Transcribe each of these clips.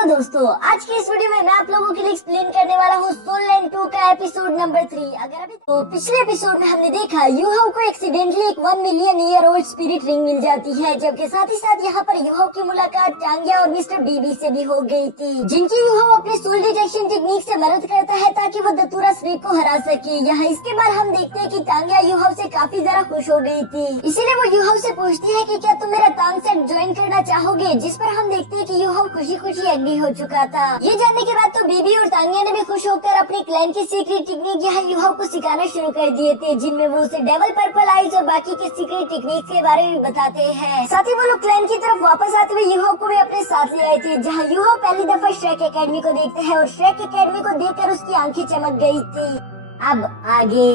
Hello दोस्तों, आज की इस वीडियो में मैं आप लोगों के लिए एक्सप्लेन करने वाला हूँ सोल लैंड 2 का एपिसोड नंबर 3। अगर अभी तो पिछले एपिसोड में हमने देखा यूहाओ को एक्सीडेंटली एक 1 million year old spirit ring मिल जाती है, जबकि साथ ही साथ यहाँ पर यूहाओ की मुलाकात टांगिया और मिस्टर बीबी से भी हो गई थी, जिनकी यूहाओ अपने सोल डिटेक्शन टेक्निक से मदद करता है ताकि वो दतूरा स्नेक को हरा सके। यहाँ इसके बाद हम देखते हैं कि टांगिया यूहाओ से काफी ज्यादा खुश हो गई थी, इसीलिए वो यूहाओ से पूछती है कि क्या तुम मेरा टांग सेट ज्वाइन करना चाहोगे, जिस पर हम देखते हैं कि यूहाओ खुशी खुशी एग्री हो चुका था। ये जानने के बाद तो बेबी और टांगिया ने भी खुश होकर अपने क्लैन की सीक्रेट टेक्निक यहाँ यूहाओ को सिखाना शुरू कर दिए थे, जिनमें वो उसे डेवल पर्पल आइज और बाकी के सीक्रेट टेक्निक के बारे में बताते हैं। साथ ही वो लोग क्लैन की तरफ वापस आते हुए यूहाओ को भी अपने साथ ले आए थे, जहाँ यूहाओ पहली दफा श्रेक एकेडमी को देखते हैं और श्रेक एकेडमी को देखकर उसकी आंखें चमक गई थी। अब आगे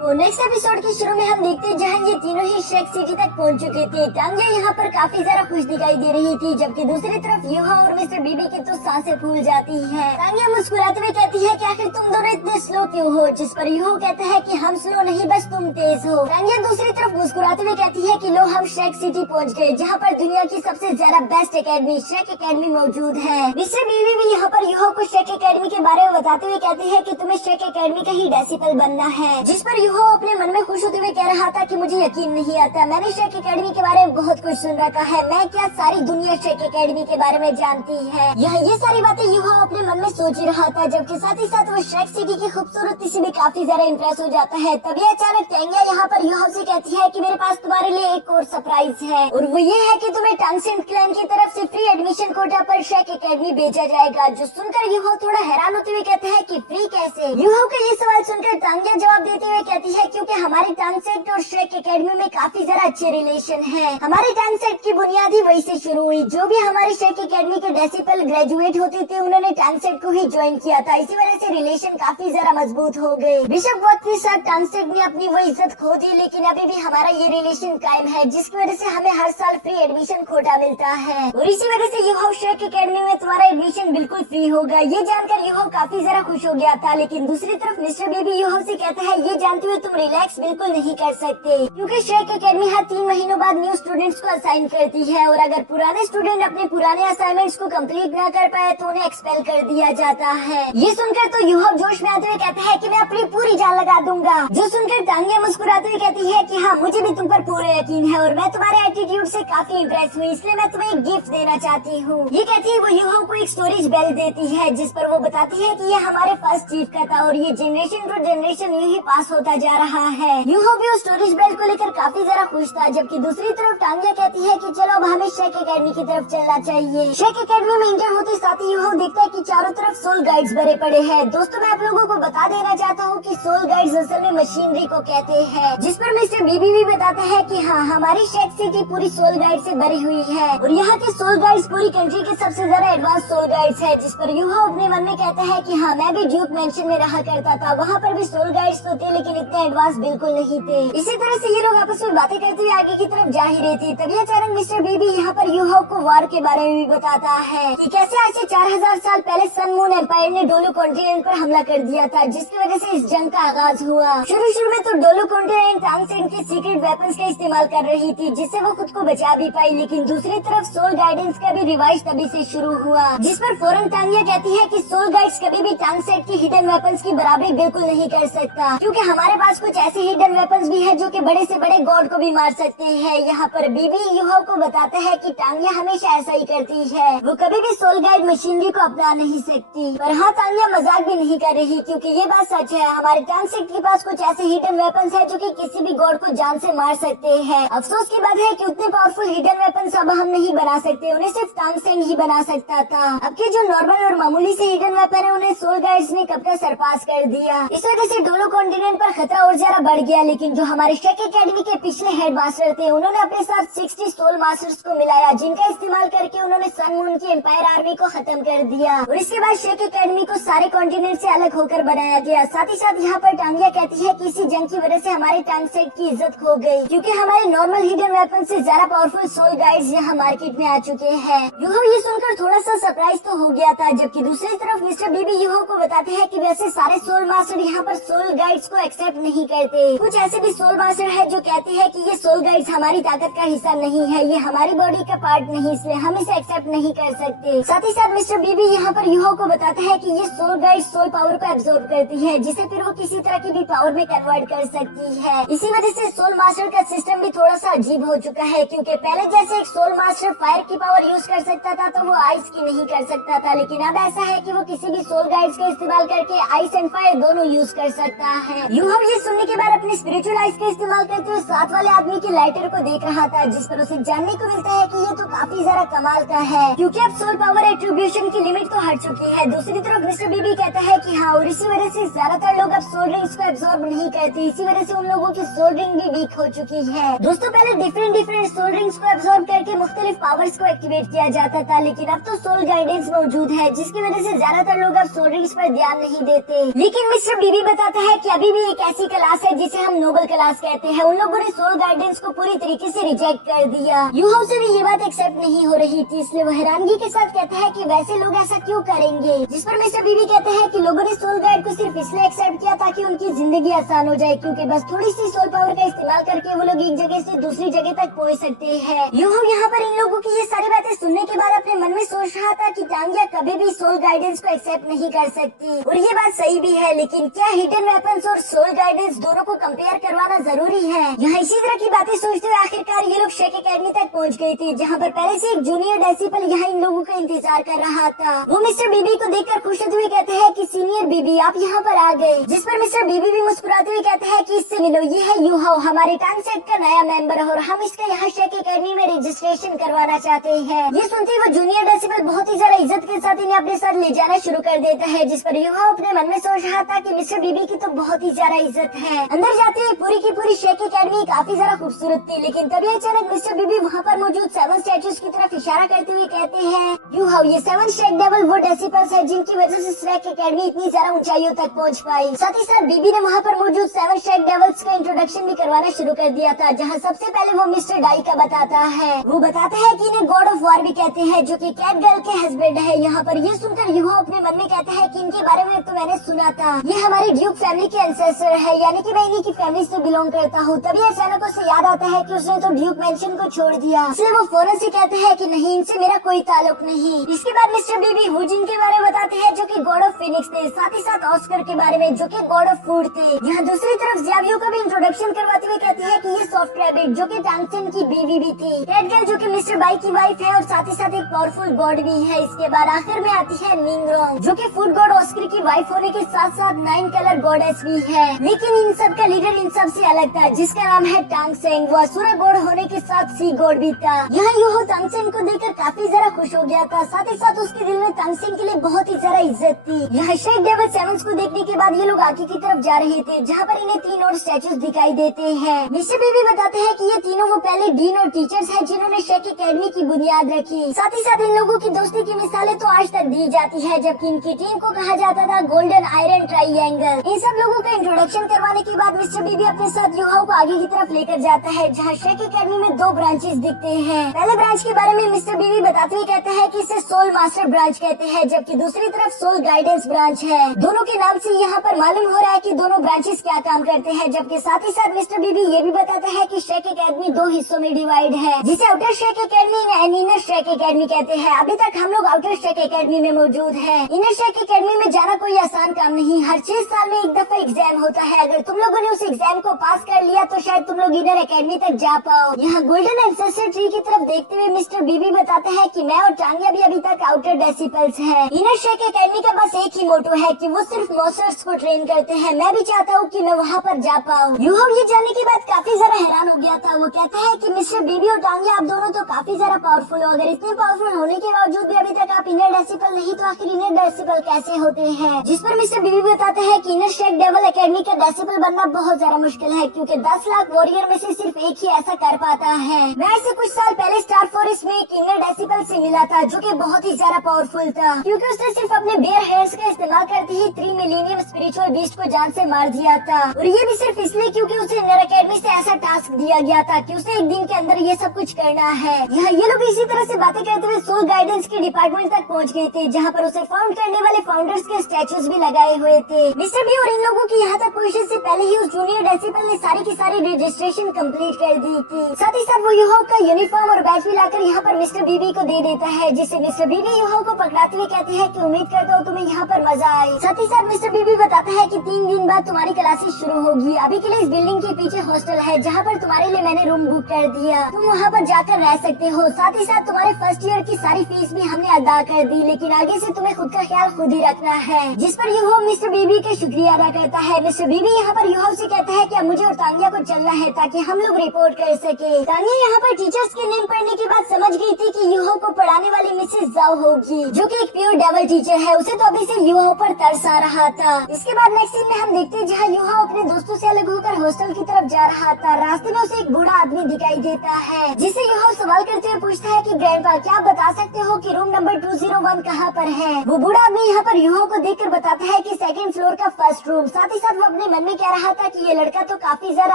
तो नेक्स्ट एपिसोड के शुरू में हम देखते हैं जहाँ ये तीनों ही श्रेक सिटी तक पहुंच चुके थे। टांगिया यहाँ पर काफी ज्यादा खुश दिखाई दे रही थी, जबकि दूसरी तरफ यूहाओ और मिस्टर बीबी की तो सांसें फूल जाती हैं। टांगिया मुस्कुराते हुए कहती है कि आखिर तुम दोनों इतने स्लो क्यों हो, जिस पर यूहाओ कहता है कि हम स्लो नहीं बस तुम तेज हो। टांगिया दूसरी तरफ मुस्कुराते हुए कहती है कि लो हम श्रेक सिटी पहुँच गए, जहाँ पर दुनिया की सबसे ज्यादा बेस्ट एकेडमी श्रेक एकेडमी मौजूद है। मिस्टर बीबी भी यहाँ पर यूहाओ को श्रेक एकेडमी के बारे में बताते हुए कहती है कि तुम्हें श्रेक एकेडमी का ही डेसिपल बनना है, जिस पर यूहाओ अपने मन में खुश होते हुए कह रहा था कि मुझे यकीन नहीं आता, मैंने श्रेक एकेडमी के बारे में बहुत कुछ सुन रखा है, मैं क्या सारी दुनिया श्रेक एकेडमी के बारे में जानती है। ये सारी बातें यूहाओ अपने मन में सोच ही रहा था, जबकि साथ ही साथ वो श्रेक सिटी की खूबसूरती से भी काफी ज्यादा इम्प्रेस हो जाता है। तभी अचानक टांगिया यहाँ पर यूहाओ से कहती है कि मेरे पास तुम्हारे लिए एक और सरप्राइज है, और वो ये है कि तुम्हें टांगसेन क्लैन की तरफ से फ्री एडमिशन कोटा पर श्रेक एकेडमी भेजा जाएगा। जो सुनकर यूहाओ थोड़ा हैरान होते हुए कहते हैं कि फ्री कैसे। यूहाओ का ये सवाल सुनकर टांगिया जवाब देते हुए कहती है क्योंकि हमारे टांगसेट और श्रेक एकेडमी में काफी ज्यादा अच्छे रिलेशन है। हमारे टांगसेट की बुनियाद ही वही से शुरू हुई, जो भी हमारे श्रेक एकेडमी के डेसिपल ग्रेजुएट होते थे उन्होंने टांगसेट को ही ज्वाइन किया था, इसी वजह से रिलेशन काफी ज्यादा मजबूत हो गए। बिशप वक्त के साथ टांगसेट ने अपनी वो इज्जत खो दी, लेकिन अभी भी हमारा ये रिलेशन कायम है, जिसकी वजह से हमें हर साल फ्री एडमिशन कोटा मिलता है, और इसी वजह से यूहाओ श्रेक एकेडमी में तुम्हारा एडमिशन बिल्कुल फ्री होगा। ये जानकर यूहाओ काफी ज्यादा खुश हो गया था, लेकिन दूसरी तरफ मिस्टर बेबी यूहाओ से कहता है ये जानते हुए तुम रिलैक्स बिल्कुल नहीं कर सकते, क्योंकि श्रेक एकेडमी हर 3 महीनों बाद न्यू स्टूडेंट्स को असाइन करती है, और अगर पुराने स्टूडेंट अपने पुराने असाइनमेंट्स को कंप्लीट ना कर पाए तो उन्हें एक्सपेल कर दिया जाता है। ये सुनकर तो यूहाओ जोश में आते हुए कहता है कि मैं अपनी पूरी जान लगा दूंगा। जो सुनकर टांगिया मुस्कुराते हुए कहती है कि हाँ मुझे भी तुम पर पूरा यकीन है, और मैं तुम्हारे एटीट्यूड से काफी इम्प्रेस हुई, इसलिए मैं तुम्हें एक गिफ्ट देना चाहती हूँ। ये कहती है वो यूहाओ को एक स्टोरेज बेल देती है, जिस पर वो बताती है कि ये हमारे फर्स्ट चीफ का था और ये जनरेशन टू जनरेशन यही पास होता जा रहा है। यूहाओ भी उस स्टोरेज बेल को लेकर काफी ज्यादा खुश था, जबकि दूसरी तरफ टांगिया कहती है कि चलो अब हमें श्रेक एकेडमी की तरफ चलना चाहिए। श्रेक एकेडमी में इंटर होते साथ ही यूहाओ देखता है कि चारों तरफ सोल गाइड्स भरे पड़े हैं। दोस्तों मैं आप लोगों को बता देना चाहता हूँ कि सोल गाइड्स असल में मशीनरी को कहते हैं, जिस पर मिस्टर बीबी भी बताता है कि हाँ हमारी श्रेक सिटी पूरी सोल गाइड से भरी हुई है, और यहाँ के सोल गाइड्स पूरी कंट्री के सबसे ज्यादा एडवांस सोल गाइड्स है। जिस पर यूहाओ अपने मन में कहता है कि हाँ मैं भी ड्यूक मेंशन में रहा करता था, वहाँ पर भी सोल गाइड्स तो थे लेकिन इतने एडवांस बिल्कुल नहीं थे। इसी तरह से ये लोग आपस में बातें करते हुए आगे की तरफ जा ही रहे थे। तभी अचानक मिस्टर बीबी यहाँ पर यूहाओ को वार के बारे में भी बताता है कि कैसे आज से 4000 साल पहले सन मून एम्पायर ने डोलो कॉन्टिनेंट पर हमला कर दिया था, जिसकी वजह से इस जंग का आगाज हुआ। शुरू में तो डोलो कॉन्टिनेंट टांगसेन के सीक्रेट वेपन्स का इस्तेमाल कर रही थी, जिससे वो खुद को बचा भी पाई, लेकिन दूसरी तरफ सोल गाइडेंस का भी रिवाइज तभी से शुरू हुआ, जिस पर फौरन टांगिया कहती है कि सोल गाइड्स कभी भी टांगसेन की हिडन वेपन्स की बराबरी बिल्कुल नहीं कर सकता, क्योंकि हमारे पास कुछ ऐसे हिडन वेपन्स भी है जो कि बड़े से बड़े गॉड को भी मार सकते हैं। यहाँ पर बीबी यूहाओ को बताता है कि टांगिया हमेशा ऐसा ही करती है, वो कभी भी सोल गाइड मशीनरी को अपना नहीं सकती। पर हाँ टांगिया मजाक भी नहीं कर रही, क्योंकि ये बात सच है, हमारे टांगसेट के पास कुछ ऐसे हिडन वेपन्स है जो कि किसी भी गॉड को जान से मार सकते हैं। अफसोस की बात है कि उतने पावरफुल हिडन वेपन्स अब हम नहीं बना सकते, उन्हें सिर्फ टांगसेन ही बना सकता था। अब के जो नॉर्मल और मामूली से हिडन वेपन है उन्हें सोल गाइड्स ने कब का सरपास कर दिया। इस वजह से डोलो कॉन्टिनेंट पर खतरा और ज्यादा बढ़ गया, लेकिन जो हमारे श्रेक एकेडमी के पिछले हेड मास्टर थे उन्होंने अपने साथ 60 सोल मास्टर्स को मिलाया, जिनका इस्तेमाल करके उन्होंने सन मून की एम्पायर आर्मी को खत्म कर दिया, और इसके बाद श्रेक एकेडमी को सारे कॉन्टिनेंट से अलग होकर बनाया गया। साथ ही साथ यहाँ पर टांगिया कहती है कि इसी जंग की वजह से हमारे टांगसेट की इज्जत खो गई, क्योंकि हमारे नॉर्मल हिडन वेपन से ज्यादा पावरफुल सोल गाइड्स यहाँ मार्केट में आ चुके हैं। यूहाओ ये सुनकर थोड़ा सा सरप्राइज तो हो गया था, जबकि दूसरी तरफ मिस्टर बीबी यूहाओ को बताते हैं कि वैसे सारे सोल मास्टर यहाँ पर सोल गाइड्स को एक्सेप्ट नहीं करते। कुछ ऐसे भी सोल मास्टर है जो कहते हैं कि ये सोल गाइड्स हमारी ताकत का हिस्सा नहीं है, ये हमारी बॉडी का पार्ट नहीं, इसलिए हम इसे एक्सेप्ट नहीं कर सकते। साथ ही साथ मिस्टर बीबी यहाँ पर यूहो को बताता है कि ये सोल गाइड सोल पावर को एब्जॉर्ब करती है, जिसे फिर वो किसी तरह की भी पावर में कन्वर्ट कर सकती है। इसी वजह से सोल मास्टर का सिस्टम भी थोड़ा सा अजीब हो चुका है, क्योंकि पहले जैसे एक सोल मास्टर फायर की पावर यूज कर सकता था तो वो आइस की नहीं कर सकता था, लेकिन अब ऐसा है कि वो किसी भी सोल गाइड्स का इस्तेमाल करके आइस एंड फायर दोनों यूज कर सकता है। यूहो ये सुनने के बाद अपने स्पिरिचुअल आइस का इस्तेमाल करते हुए साथ वाले आदमी के लाइटर को देख रहा था, जिस पर उसे जानने को मिलता है कि ये तो काफी ज्यादा कमाल का है, क्योंकि अब सोल पावर एट्रीब्यूशन की लिमिट तो हट चुकी है। दूसरी तरफ मिस्टर बीबी कहता है कि हाँ, और इसी वजह से ज्यादातर लोग अब सोल रिंग्स को एब्जॉर्ब नहीं करते, इसी वजह से उन लोगों की सोल रिंग भी वीक हो चुकी है। दोस्तों पहले डिफरेंट सोल रिंग्स को एब्जॉर्ब करके मुख्तलिफ पावर्स को एक्टिवेट किया जाता था, लेकिन अब तो सोल गाइडेंस मौजूद है, जिसकी वजह से ज्यादातर लोग अब सोल रिंग्स पर ध्यान नहीं देते। लेकिन मिस्टर बीबी बताता है कि अभी भी एक ऐसी क्लास है जिसे हम नोबल क्लास कहते हैं, उन लोगों ने सोल गाइडेंस को पूरी तरीके से रिजेक्ट कर दिया। यूहो से भी ये बात एक्सेप्ट नहीं हो रही थी, इसलिए वो हैरानगी के साथ कहता है कि वैसे लोग ऐसा क्यों करेंगे, जिस पर मिस्टर बीबी कहते हैं कि लोगों ने सोल गाइड को सिर्फ इसलिए एक्सेप्ट किया ताकि उनकी जिंदगी आसान हो जाए, क्योंकि बस थोड़ी सी सोल पावर का इस्तेमाल करके वो लोग एक जगह से दूसरी जगह तक पहुँच सकते हैं। यूहो यहाँ पर इन लोगों की ये सारी बातें सुनने के बाद अपने मन में सोच रहा था कि टांगिया कभी भी सोल गाइडेंस को एक्सेप्ट नहीं कर सकती, और ये बात सही भी है, लेकिन क्या हिडन वेपन्स और सोल गाइडेंस दोनों को कंपेयर करवाना जरूरी है। यहाँ इसी तरह की बातें सोचते हुए आखिरकार ये लोग शेक एकेडमी तक पहुँच गए थे, जहाँ पर पहले से एक जूनियर डेसिपल यहाँ इन लोगों का इंतजार कर रहा था। वो मिस्टर बीबी को देखकर खुश होते हुए कहते हैं कि सीनियर बीबी आप यहाँ पर आ गए, जिस पर मिस्टर बीबी भी मुस्कुराते हुए कहते हैं कि इससे मिलो, ये है यूहो, हमारे टांग सेट का नया मेंबर, और हम इसका यहाँ शेक एकेडमी में रजिस्ट्रेशन करवाना चाहते हैं। ये सुनते ही वो जूनियर डेसिपल बहुत ही ज्यादा इज्जत के साथ इन्हें अपने साथ ले जाना शुरू कर देता है, जिस पर यूहो अपने मन में सोच रहा था कि मिस्टर बीबी की तो बहुत ही ज्यादा इज्जत है। अंदर जाते हुए पूरी की पूरी शेक एकेडमी काफी ज्यादा खूबसूरत थी, लेकिन तभी अचानक मिस्टर बीबी वहाँ पर मौजूद 7 स्टैचूज की तरफ इशारा करते हुए कहते हैं यूहो, ये 7 शेक डेविल वो डेसिपल्स है जिनकी वजह से शेक एकेडमी इतनी ज्यादा ऊंचाइयों तक पहुँच पाई। साथ ही साथ बीबी ने वहाँ पर मौजूद 7 शेक डेविल्स का इंट्रोडक्शन भी करवाना शुरू कर दिया था, जहाँ सबसे पहले वो मिस्टर डाई का बताता है। वो बताता है कि इन्हें गॉड ऑफ वॉर भी कहते हैं, जो कि कैट गर्ल के हस्बैंड है। यहाँ पर ये सुनकर यूहो अपने मन में कहता है कि इनके बारे में तो मैंने सुना था, ये हमारी ड्यूक फैमिली के एंसेस्टर है, यानी कि मैं इन्हीं की फैमिली से बिलोंग करता हूँ। तभी अचानक उसे याद आता है कि उसने तो ड्यूक मेंशन को छोड़ दिया, इसलिए वो फौरन से कहते हैं कि नहीं, इनसे मेरा कोई ताल्लुक नहीं। इसके बाद मिस्टर बीबी हुजिन के बारे में बताते हैं, जो कि गॉड ऑफ फिनिक्स थे, साथ ही साथ ऑस्कर के बारे में, जो कि गॉड ऑफ फूड थे। यहाँ दूसरी तरफ ज़्यावियो का भी इंट्रोडक्शन करवाते हुए कहते हैं कि ये सॉफ्ट रैबिट, जो कि टांगचन की बीवी भी थी, कैट गर्ल, जो कि मिस्टर बाई की वाइफ है और साथ ही साथ एक पावरफुल गॉड भी है। इसके बाद आखिर में आती है निंगरोंग, जो कि फूड गॉड ऑस्कर की वाइफ होने के साथ साथ 9 कलर गॉडेस भी है, लेकिन इन सब का लीडर इन सब से अलग था, जिसका नाम है टांगसेंग। वो असुरा गॉड होने के साथ सी गॉड भी था। यहाँ यूहो टांगसेंग को देखकर काफी ज्यादा खुश हो गया था, साथ ही साथ उसके दिल में टांगसेंग के लिए बहुत ही ज्यादा इज्जत थी। यहाँ शेक डेविल 7 को देखने के बाद ये लोग आगे की तरफ जा रहे थे, जहाँ पर इन्हें 3 और स्टैचूज दिखाई देते हैं। मिस्टर बीबी बताते हैं कि ये तीनों वो पहले डीन और टीचर्स हैं जिन्होंने शेक एकेडमी की बुनियाद रखी। साथ ही साथ इन लोगों की दोस्ती की मिसालें तो आज तक दी जाती है, जबकि इनकी टीम को कहा जाता था गोल्डन आयरन ट्राइएंगल। इन सब लोगों का इंट्रोडक्शन करवाने के बाद मिस्टर बीबी अपने साथ यूहो को आगे की तरफ लेकर जाता है, जहाँ शेक एकेडमी में 2 ब्रांचेस दिखते हैं। पहले ब्रांच के बारे में मिस्टर बीबी बताते हुए कहते हैं कि इसे सोल मास्टर ब्रांच कहते हैं, जबकि दूसरी तरफ सोल गाइडेंस ब्रांच है। दोनों के नाम से यहाँ पर मालूम हो रहा है कि दोनों ब्रांचेस क्या काम करते हैं, जबकि साथ ही साथ मिस्टर बीबी ये भी बताता है कि शेक एकेडमी 2 हिस्सों में डिवाइड है, जिसे outer shake academy and inner shake academy कहते हैं। अभी तक हम लोग आउटर शेक एकेडमी में मौजूद हैं। इनर शेक एकेडमी में जाना कोई आसान काम नहीं, हर 6 साल में एक दफा एग्जाम होता है। अगर तुम लोगों ने उस एग्जाम को पास कर लिया तो शायद तुम लोग इनर एकेडमी तक जा पाओ। यहाँ गोल्डन एंसेस्टर ट्री की तरफ देखते हुए मिस्टर बीबी बताता है कि मैं और टांगिया भी अभी तक आउटर डेसिपल्स हैं। इनर शेक एकेडमी का बस एक ही मोटो है कि वो सिर्फ मॉन्स्टर्स को ट्रेन करते हैं। मैं भी चाहता हूँ कि मैं वहाँ पर जा पाऊँ। यूहो ये जानने के बाद काफी ज्यादा हैरान हो गया था। वो कहता है कि मिस्टर बीबी और टांगिया आप दोनों तो काफी ज्यादा पावरफुल हो, अगर इतने पावरफुल होने के बावजूद भी अभी तक आप इनर डेसिपल नहीं तो आखिर इनर डेसिपल कैसे होते हैं? जिस पर मिस्टर बीबी बताते हैं कि इनर शेक डेविल एकेडमी का डेसिपल बनना बहुत ज्यादा मुश्किल है, क्योंकि 10 लाख वॉरियर में से सिर्फ एक ही ऐसा कर पाता है। मैं ऐसे कुछ साल पहले स्टार फॉरेस्ट में एक इनर डेसिपल से मिला था, जो कि बहुत ही ज्यादा पावरफुल था, क्योंकि उसने सिर्फ अपने बेयर हैंड्स का इस्तेमाल करते ही 3 मिलीनियम स्पिरिचुअल बीस्ट को जान से मार दिया था। और ये भी सिर्फ इसलिए क्योंकि उसे इनर एकेडमी से ऐसा टास्क दिया गया था कि उसे एक दिन के अंदर ये सब कुछ करना है। यहाँ ये लोग इसी तरह से बातें करते हुए सोल गाइडेंस के डिपार्टमेंट तक पहुंच गए थे, जहाँ पर उसे फाउंड करने वाले फाउंडर्स के स्टैचूज भी लगाए हुए थे। मिस्टर बी और इन लोगों की यहाँ तक पहुंचने से पहले ही उस जूनियर डेसिबल ने सारी की सारी रजिस्ट्रेशन कंप्लीट कर दी थी। साथ ही साथ वो यूहाउ का यूनिफॉर्म और बैच भी लाकर यहाँ पर मिस्टर बीबी को दे देता है, जिससे मिस्टर बीबी यूहाउ को पकड़ाते हुए कहते हैं कि उम्मीद करता हूँ तुम्हें यहाँ पर मजा आए। साथ ही साथ मिस्टर बीबी बताता है कि 3 दिन बाद तुम्हारी क्लासेस शुरू होगी। अभी के लिए इस बिल्डिंग के पीछे हॉस्टल है, जहाँ पर तुम्हारे लिए मैंने रूम बुक कर दिया, तुम वहाँ पर जाकर रह सकते हो। साथ ही साथ तुम्हारे फर्स्ट ईयर की सारी फीस भी हमने अदा कर दी, लेकिन आगे से तुम्हें खुद का ख्याल खुद ही रखना है। जिस पर यूहाउ मिस्टर बीबी का शुक्रिया अदा करता है। मिस्टर बीबी यहाँ पर यूहाउ से कहता है कि अब मुझे और तानिया को चलना है ताकि हम लोग रिपोर्ट कर सके। तानिया यहाँ पर टीचर्स के नेम पढ़ने के बाद समझ गई थी कि यूहाउ को पढ़ाने वाली मिसेस जाओ होगी, जो कि एक प्योर डेविल टीचर है। उसे तो अभी से यूहाउ पर तरस आ रहा था। इसके बाद नेक्स्ट सीन में हम देखते हैं जहाँ यूहाउ अपने दोस्तों से अलग होकर हॉस्टल की तरफ जा रहा था। रास्ते में उसे एक बूढ़ा आदमी दिखाई देता है, जिसे यूहाउ सवाल करते हुए पूछता है कि ग्रैंडपा, क्या आप बता सकते हो कि रूम नंबर 201 कहाँ पर है? वो बूढ़ा आदमी यहाँ पर यूहाउ को देखकर बताता है कि 2nd फ्लोर का फर्स्ट रूम। साथ ही साथ वो अपने मन में कह रहा था कि ये लड़का तो काफी ज्यादा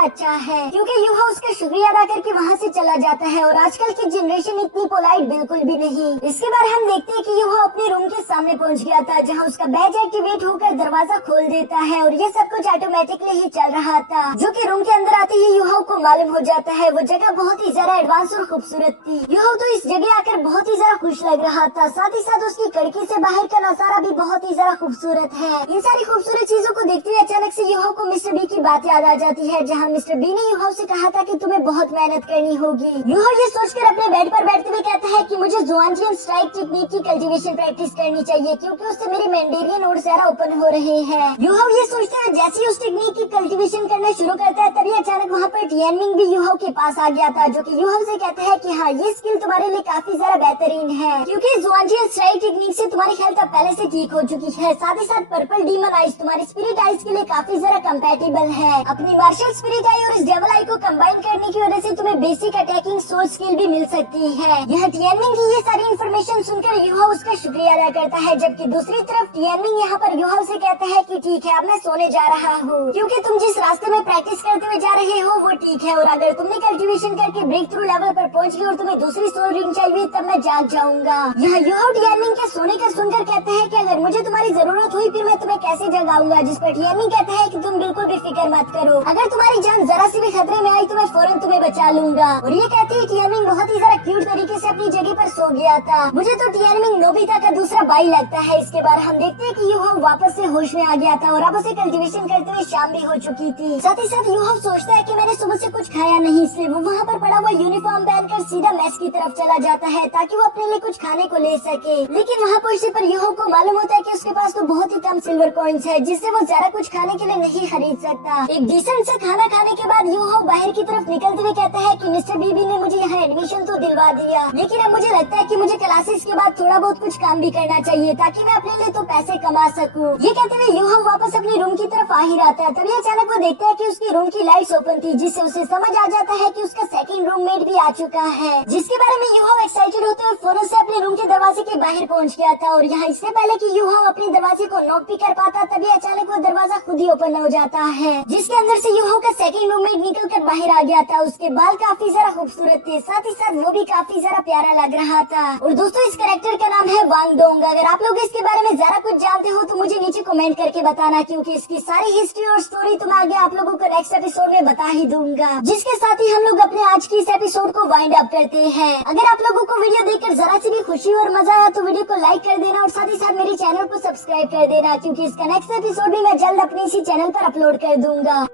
अच्छा है, क्योंकि यूहाउ उसका शुक्रिया अदा करके वहाँ से चला जाता है। और आजकल की जनरेशन इतनी पोलाइट बिल्कुल भी नहीं। इसके बाद हम देखते हैं कि यूहाउ अपने रूम के सामने पहुँच गया था, जहाँ उसका बैज एक्टिवेट होकर दरवाजा खोल देता है और ये सब कुछ ऑटोमेटिकली ही चल रहा था, जो कि रूम के अंदर आते ही यूहाउ को मालूम हो जाता है वो जगह बहुत ही ज्यादा एडवांस और खूबसूरत थी। यूहाउ तो इस जगह आकर बहुत ही ज्यादा खुश लग रहा था। साथ ही साथ उसकी खिड़की से बाहर का नजारा भी बहुत ही ज्यादा खूबसूरत है। इन सारी खूबसूरत चीजों को देखते हुए अचानक से यूहाउ को मिस्टर बी की बात याद आ जाती है, जहाँ मिस्टर बी ने यूहाउ से कहा था कि तुम्हें बहुत मेहनत करनी होगी। यूहाउ ये सोचकर अपने बेड पर बैठते हुए कहता है कि मुझे जुआनजियन स्ट्राइक टेक्निक की कल्टीवेशन प्रैक्टिस करनी चाहिए, क्योंकि उससे मेरे मैंडेरियन नोड ज्यादा ओपन हो रहे हैं। यूहाउ ये सोचते हुए जैसे ही उस टेक्निक की कल्टीवेशन करना शुरू करता है, तभी अचानक वहाँ पर टियानमिंग भी यूहाउ के पास आ गया था, जो कि यूहाउ से कहता है कि हाँ, ये स्किल तुम्हारे लिए काफी ज्यादा बेहतरीन है, क्योंकि जुआनजियन स्ट्राइक टेक्निक से तुम्हारी हेल्थ अब पहले से ठीक हो चुकी है। साथ ही साथ पर्पल डीमन आइज तुम्हारी स्पिरिट आइज के लिए काफी ज्यादा कंपैटिबल है। अपनी मार्शल स्पिरिट आई और इस डेविल आई को कंबाइन करने की वजह से तुम्हें बेसिक अटैकिंग सोर्स स्किल भी मिल सकती है। यह टियानमिंग की ये सारी इन्फॉर्मेशन सुनकर यूहाउ उसका शुक्रिया अदा करता है, जबकि दूसरी तरफ टियानमिंग यहाँ पर यूहाउ से कहता है कि ठीक है, अब मैं सोने जा रहा हूँ, क्योंकि तुम जिस रास्ते में प्रैक्टिस करते हुए जा रहे हो वो ठीक है, और अगर तुमने कल्टीवेशन करके ब्रेक थ्रू लेवल पर पहुँच गई और तुम्हें दूसरी सोल रिंग चाहिए तब मैं जाग जाऊंगा। यह यूहाउ टियानमिंग के सोने का सुनकर कहता है कि अगर मुझे तुम्हारी जरूरत हुई फिर मैं तुम्हें कैसे जगाऊंगा। जिस पर टियानमिंग कहता है कि तुम बिल्कुल भी फिक्र मत करो, अगर तुम्हारी जान जरा सी भी खतरे में आई तो मैं फौरन तुम्हें बचा लूंगा। और ये कहती है टियानमिंग बहुत ही ज्यादा क्यूट तरीके से अपनी जगह पर सो गया था। मुझे तो टियानमिंग नोबिता का दूसरा भाई लगता है। इसके बाद हम देखते हैं कि यूहाउ वापस से होश में आ गया था और अब उसे कल्टीवेशन करते हुए शाम भी हो चुकी थी। साथ ही साथ यूहाउ सोचता है कि मैंने सुबह से कुछ खाया नहीं, इसलिए वो वहाँ पर पड़ा हुआ यूनिफॉर्म पहनकर सीधा मेस की तरफ चला जाता है ताकि वो अपने लिए कुछ खाने को ले सके। लेकिन वहाँ पहुँचने पर यूहाउ को मालूम होता है कि उसके पास तो बहुत ही कम सिल्वर कॉइन्स है, जिससे वो ज्यादा कुछ खाने के लिए नहीं खरीद सकता। एक डिसेंट सा खाना खाने के बाद यूहाउ बाहर की तरफ निकलते हुए कहता है कि मिस्टर बीबी ने मुझे यहाँ एडमिशन तो दिलवा दिया, लेकिन अब मुझे लगता है कि मुझे क्लासेस के बाद थोड़ा बहुत कुछ काम भी करना चाहिए ताकि मैं अपने लिए तो पैसे कमा सकूं। ये कहते हुए यूहाउ वापस अपने रूम की तरफ आ ही रहा था, तभी अचानक वो देखता है कि उसके रूम की लाइट्स ओपन थी, जिससे उसे समझ आ जाता है कि उसका सेकंड रूममेट भी आ चुका है, जिसके बारे में यूहाउ एक्साइटेड होते हुए फौरन से अपने रूम के दरवाजे के बाहर पहुंच गया था। और यहाँ इससे पहले कि यूहाउ अपने दरवाजे को नॉक भी कर पाता, तभी अचानक वो दरवाजा खुद ही ओपन हो जाता है, जिसके अंदर से यूहाउ का सेकंड रूममेट निकल कर बाहर आ गया था। उसके बाल काफी ज्यादा खूबसूरत थे, साथ ही साथ वो भी काफी ज्यादा प्यारा लग रहा था। और दोस्तों, इस कैरेक्टर का नाम है वांग डोंग। अगर आप लोग इसके बारे में ज्यादा कुछ जानते हो तो मुझे नीचे कमेंट करके बताना, क्योंकि इसकी सारी हिस्ट्री और स्टोरी तो मैं आगे आप लोगों को नेक्स्ट एपिसोड में बता ही दूंगा। जिसके साथ ही हम लोग अपने आज की इस एपिसोड को वाइंड अप करते हैं। अगर आप लोगों को वीडियो देखकर जरा सी भी खुशी और मजा आया तो वीडियो को लाइक कर देना और साथ ही साथ मेरे चैनल को सब्सक्राइब कर देना, क्योंकि इसका नेक्स्ट एपिसोड भी मैं जल्द अपने इसी चैनल पर अपलोड कर दूंगा।